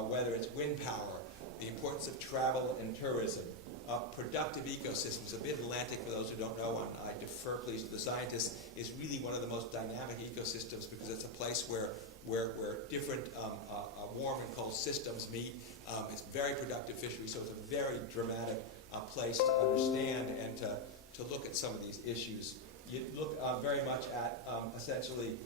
whether it's wind power, the importance of travel and tourism, productive ecosystems. A Mid-Atlantic, for those who don't know, and I defer please to the scientists, is really one of the most dynamic ecosystems because it's a place where different warm and cold systems meet. It's very productive fishery, so it's a very dramatic place to understand and to look at some of these issues. You look very much at essentially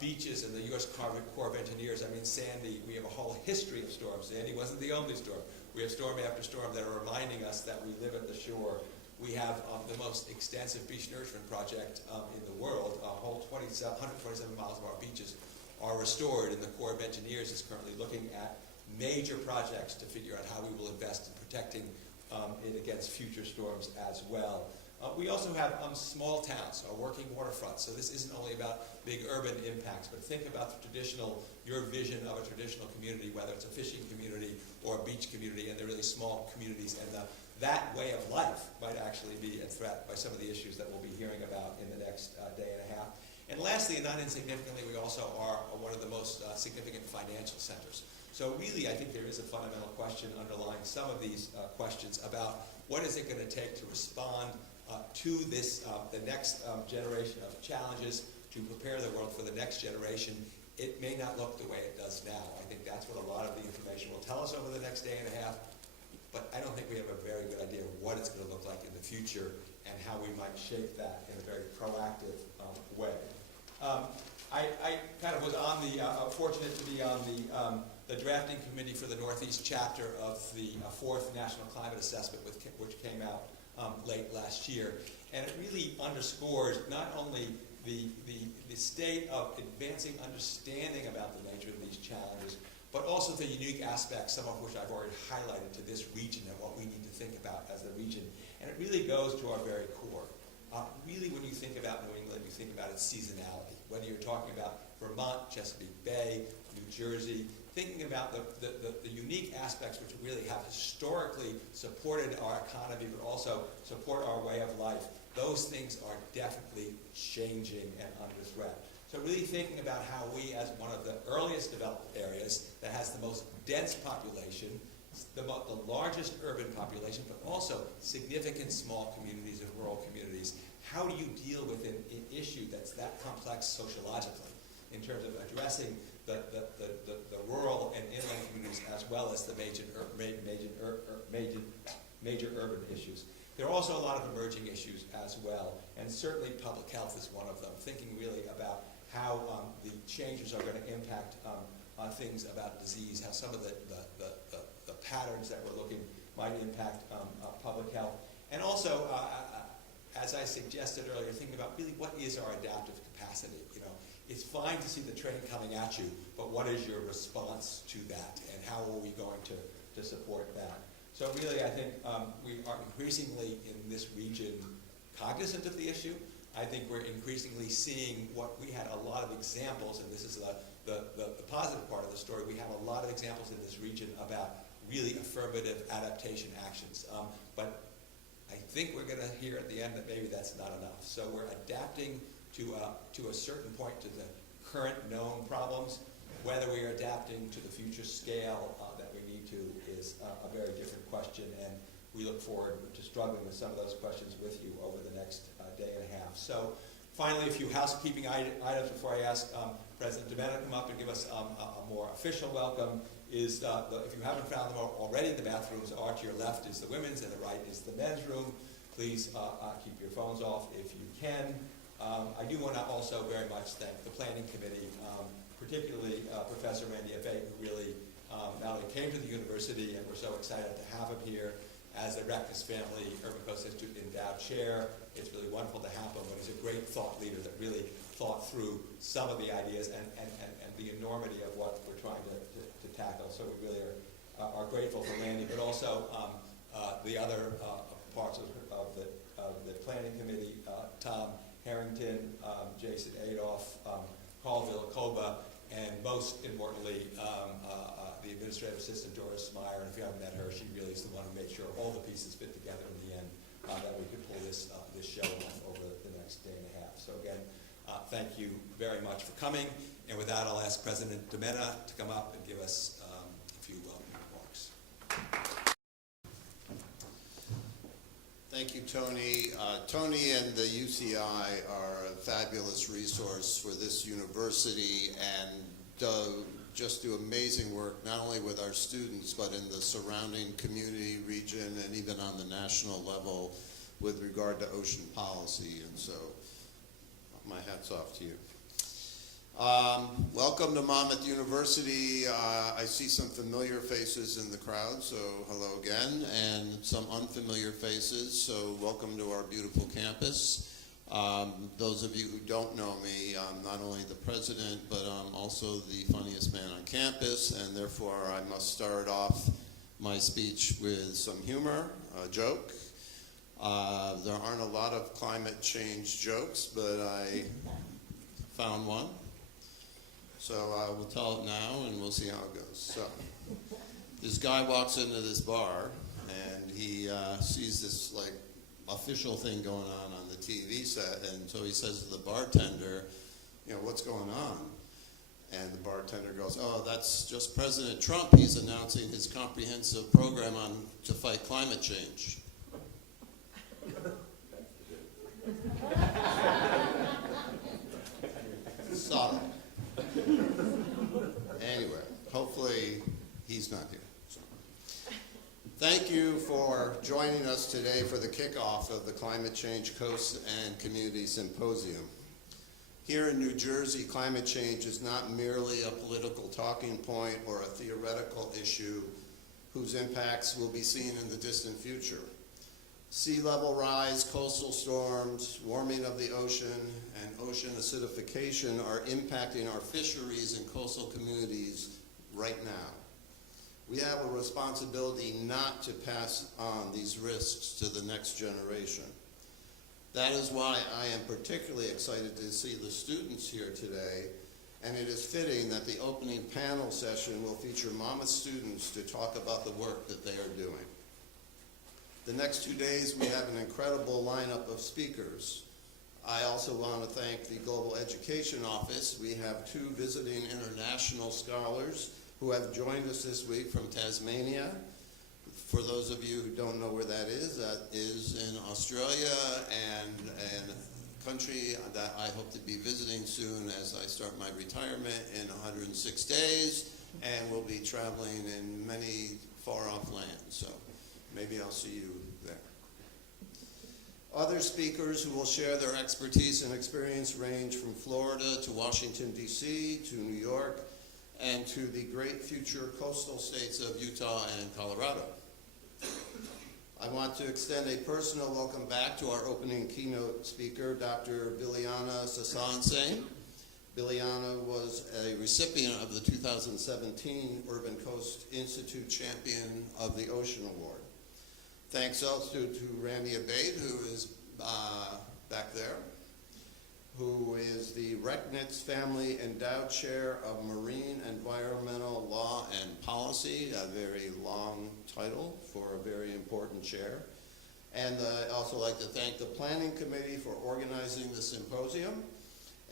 beaches and the U.S. Corps of Engineers. I mean, Sandy, we have a whole history of storms. Sandy wasn't the only storm. We have storm after storm that are reminding us that we live at the shore. We have the most extensive beach nourishment project in the world. A whole 127 miles of our beaches are restored, and the Corps of Engineers is currently looking at major projects to figure out how we will invest in protecting it against future storms as well. We also have small towns, working waterfronts. So this isn't only about big urban impacts, but think about your vision of a traditional community, whether it's a fishing community or a beach community, and they're really small communities. And that way of life might actually be a threat by some of the issues that we'll be hearing about in the next day and a half. And lastly, and not insignificantly, we also are one of the most significant financial centers. So really, I think there is a fundamental question underlying some of these questions about what is it going to take to respond to this, the next generation of challenges, to prepare the world for the next generation. It may not look the way it does now. I think that's what a lot of the information will tell us over the next day and a half, but I don't think we have a very good idea of what it's going to look like in the future and how we might shape that in a very proactive way. I kind of was on the, fortunate to be on the drafting committee for the Northeast chapter of the fourth National Climate Assessment, which came out late last year. And it really underscores not only the state of advancing understanding about the nature of these challenges, but also the unique aspects, some of which I've already highlighted, to this region and what we need to think about as the region. And it really goes to our very core. Really, when you think about New England, you think about its seasonality. Whether you're talking about Vermont, Chesapeake Bay, New Jersey, thinking about the unique aspects which really have historically supported our economy, but also support our way of life. Those things are definitely changing and under threat. So really thinking about how we, as one of the earliest developed areas that has the most dense population, the largest urban population, but also significant small communities and rural communities, how do you deal with an issue that's that complex sociologically in terms of addressing the rural and inland communities as well as the major urban issues? There are also a lot of emerging issues as well, and certainly public health is one of them, thinking really about how the changes are going to impact on things about disease, how some of the patterns that we're looking might impact public health. And also, as I suggested earlier, thinking about really what is our adaptive capacity. You know, it's fine to see the train coming at you, but what is your response to that, and how are we going to support that? So really, I think we are increasingly in this region cognizant of the issue. I think we're increasingly seeing what we had a lot of examples, and this is the positive part of the story. We have a lot of examples in this region about really affirmative adaptation actions. But I think we're going to hear at the end that maybe that's not enough. So we're adapting to a certain point to the current known problems. Whether we are adapting to the future scale that we need to is a very different question, and we look forward to struggling with some of those questions with you over the next day and a half. So finally, a few housekeeping items before I ask President Domena to come up and give us a more official welcome. If you haven't found them already, the bathrooms are to your left is the women's and the right is the men's room. Please keep your phones off if you can. I do want to also very much thank the Planning Committee, particularly Professor Randy Abate, who really not only came to the university, and we're so excited to have him here as the Rectus Family Urban Coast Institute Endowed Chair. It's really wonderful to have him, but he's a great thought leader that really thought through some of the ideas and the enormity of what we're trying to tackle. So we really are grateful for Randy, but also the other parts of the Planning Committee, Tom Harrington, Jason Adolph, Carl Villacoba, and most importantly, the administrative assistant, Doris Meyer. And if you haven't met her, she really is the one who made sure all the pieces fit together in the end, that we could pull this show off over the next day and a half. So again, thank you very much for coming. And with that, I'll ask President Domena to come up and give us a few Thank you, Tony. Tony and the UCI are a fabulous resource for this university and just do amazing work, not only with our students, but in the surrounding community, region, and even on the national level with regard to ocean policy. And so, my hat's off to you. Welcome to Monmouth University. I see some familiar faces in the crowd, so hello again, and some unfamiliar faces, so welcome to our beautiful campus. Those of you who don't know me, I'm not only the president, but I'm also the funniest man on campus, and therefore I must start off my speech with some humor, a joke. There aren't a lot of climate change jokes, but I found one. So I will tell it now, and we'll see how it goes. So this guy walks into this bar, and he sees this like official thing going on the TV set, and so he says to the bartender, you know, what's going on? And the bartender goes, oh, that's just President Trump. He's announcing his comprehensive program to fight climate change. Solid. Anyway, hopefully he's not here. So. Thank you for joining us today for the kickoff of the Climate Change Coast and Community Symposium. Here in New Jersey, climate change is not merely a political talking point or a theoretical issue whose impacts will be seen in the distant future. Sea level rise, coastal storms, warming of the ocean, and ocean acidification are impacting our fisheries and coastal communities right now. We have a responsibility not to pass on these risks to the next generation. That is why I am particularly excited to see the students here today, and it is fitting that the opening panel session will feature Monmouth students to talk about the work that they are doing. The next 2 days, we have an incredible lineup of speakers. I also want to thank the Global Education Office. We have 2 visiting international scholars who have joined us this week from Tasmania. For those of you who don't know where that is in Australia and a country that I hope to be visiting soon as I start my retirement in 106 days, and will be traveling in many far-off lands. So maybe I'll see you there. Other speakers who will share their expertise and experience range from Florida to Washington, D.C., to New York, and to the great future coastal states of Utah and Colorado. I want to extend a personal welcome back to our opening keynote speaker, Dr. Bilyana Sasansane. Bilyana was a recipient of the 2017 Urban Coast Institute Champion of the Ocean Award. Thanks also to Randy Abate, who is back there, who is the Recknitz Family Endowed Chair of Marine Environmental Law and Policy, a very long title for a very important chair. And I'd also like to thank the Planning Committee for organizing the symposium,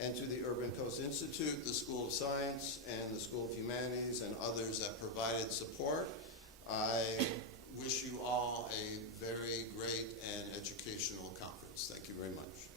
and to the Urban Coast Institute, the School of Science, and the School of Humanities, and others that provided support. I wish you all a very great and educational conference. Thank you very much.